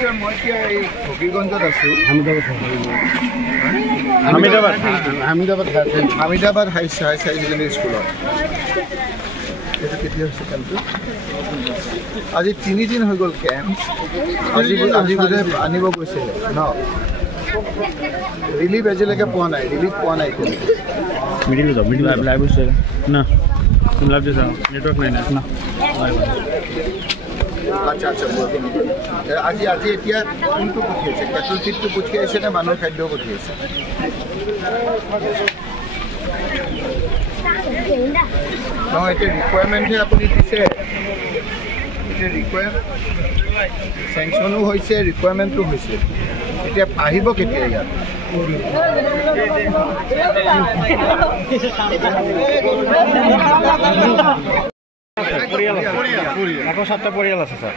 মই এতিয়া এই হবিগঞ্জত আছোঁ। হামিদাবাদ হাই ছেকেণ্ডেৰী স্কুলত। এইটো কেতিয়া হৈছে কেম্পটো? আজি 3 দিন হৈ গ'ল কেম্প। আজি বোধে আনিব গৈছিলে ন? ৰিলিফ এজিলৈকে পোৱা নাই, ৰিলিফ পোৱা নাই। আচ্ছা আচ্ছা, আজি এতিয়া কোনটো পঠিয়াইছে? কেটল ফিডটো পঠিয়াইছে নে মানুহৰ খাদ্য পঠিয়াইছে? নহয়, এতিয়া ৰিকুৱাৰমেণ্টহে আপুনি দিছে। এতিয়া চেংচনো হৈছে, ৰিকুৱাৰমেণ্টটো হৈছে। এতিয়া আহিব কেতিয়া ইয়াত? আকৌ 7টা পৰিয়াল আছে ছাৰ।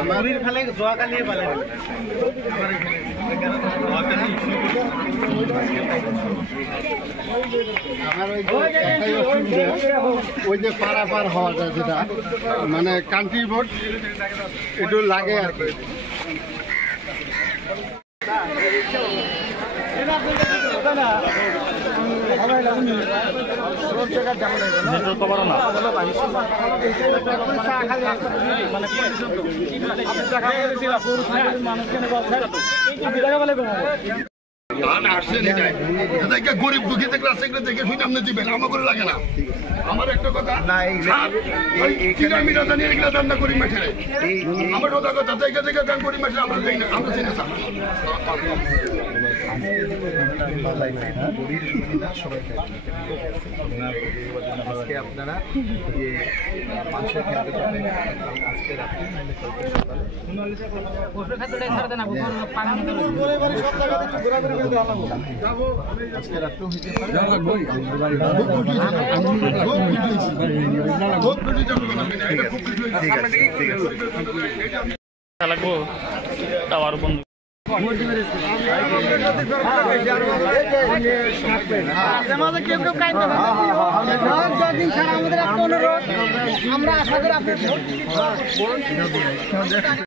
আমাৰ ইফালে যোৱাকালিয়ে পালে ওই যে পারাপার হওয়া যায় যেটা মানে কান্ট্রি বোর্ড একটু লাগে আর কি। গরিব দুঃখী দেখলে দেখে শুনে আপনি দিবেন, আমার করে লাগে না। আমার একটা কথা রান্না করি মেঠে আমার ওটা কথা দেখে দেখে গান করি মেঠে আমরা দেখি না, আমরা চিনি না। আজকে আপনারা যে মানুষের খেতে পাবেন আজকে রাত্রে আজকে রাত্রেও হইতে টাওয়ার বন্ধ আমরা আশা করি আপনি